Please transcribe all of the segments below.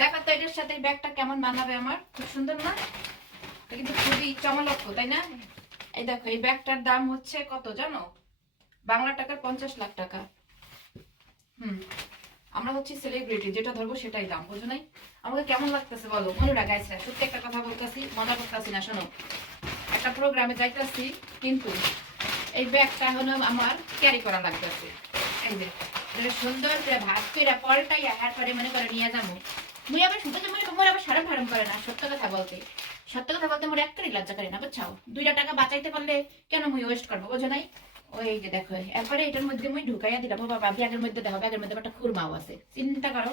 দেখো তো এটার সাথে এই ব্যাগটা কেমন মানাবে আমার, খুব সুন্দর না? এটা কিন্তু খুবই চমৎকার, তাই না? এই দেখো এই ব্যাগটার দাম হচ্ছে কত জানো? বাংলা টাকার 50 লাখ টাকা। আমরা হচ্ছে সেলিব্রিটি, যেটা ধরবো সেটাই দাম, বুঝো নাই? আমাকে কেমন লাগতেছে বলো মনুরা গাইছে? সত্যি একটা কথা বলতেছি, মজা করতেছি না, শোনো। একটা প্রোগ্রামে যাইতেছি, কিন্তু এই ব্যাগটা হলো আমার ক্যারি করা লাগতেছে। এই যে সুন্দর করে ভাত করে পলটাই হার করে মনে করে নিয়ে যাবো। মুই আবার শুধু মোর আবার সারাম ফারাম করে না, সত্য কথা বলতে। সত্য কথা বলতে মোর একটারই লজ্জা করে না, বুঝছাও? 2টা টাকা বাঁচাইতে পারলে কেন মুই ওয়েস্ট করবো, বোঝো নাই? ওই যে দেখো এরপরে এটার মধ্যে মুই ঢুকাইয়া দিলাম। বাবা ব্যাগের মধ্যে দেখো, ব্যাগের মধ্যে একটা খুরমাও আছে। চিন্তা করো,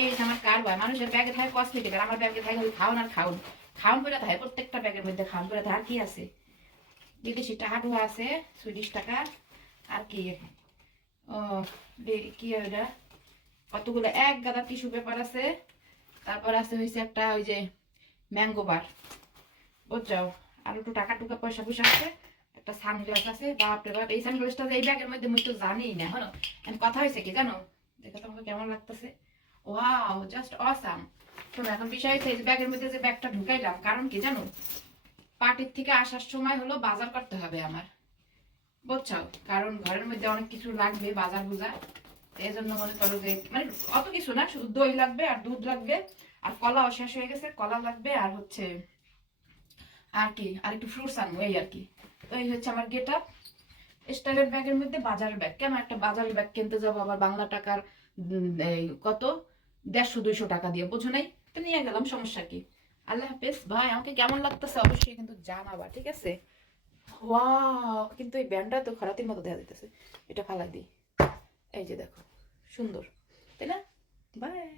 এই আমার কারবার। মানুষের ব্যাগে থাকে কসমেটিক, আর আমার ব্যাগে থাকে খাওন আর খাওন। খাওন করে থাকে প্রত্যেকটা ব্যাগের মধ্যে, খাওন করে থাকে। আর কি আছে? বিদেশি টাকা আছে, সুইডিশ টাকা। আর কি? ও কি ওইটা, কতগুলো এক গাদা টিস্যু পেপার আছে। তারপর আছে হয়েছে একটা ওই যে ম্যাঙ্গো বার, বুঝছো? আর একটু টাকা টুকা পয়সা পয়সা আছে। একটা সানগ্লাস আছে। বাপরে বাপ, এই সানগ্লাসটা এই ব্যাগের মধ্যে মুই তো জানি না। হলো কথা হয়েছে কি জানো? দেখো তোমাকে কেমন লাগতেছে। Wow, just awesome. শোনো, এখন বিষয় হচ্ছে এই ব্যাগের মধ্যে যে ব্যাগটা ঢুকাইলাম, কারণ কি জানো? পার্টির থেকে আসার সময় হলো বাজার করতে হবে আমার, বুঝছো? কারণ ঘরের মধ্যে অনেক কিছু লাগবে, বাজার বুজার। এই জন্য মনে করো যে মানে অত কিছু না, শুধু দই লাগবে আর দুধ লাগবে, আর কলাও শেষ হয়ে গেছে, কলা লাগবে, আর হচ্ছে আর কি, আর একটু ফ্রুটস আনবো, এই আর কি। তো এই হচ্ছে আমার গেট আপ। স্টাইলের ব্যাগের মধ্যে বাজারের ব্যাগ। কেন একটা বাজারের ব্যাগ কিনতে যাবো আবার বাংলা টাকার এই কত 150-200 টাকা দিয়ে, বুঝো নাই? তো নিয়ে গেলাম, সমস্যা কি? আল্লাহ হাফেজ ভাই, আমাকে কেমন লাগতেছে অবশ্যই কিন্তু জানাবা, ঠিক আছে? ওয়াও, কিন্তু এই ব্যান্ডটা তো খারাতির মতো দেখা যাইতেছে। এটা ফালাই দিই। এই যে দেখো, সুন্দর, তাই না? বাই।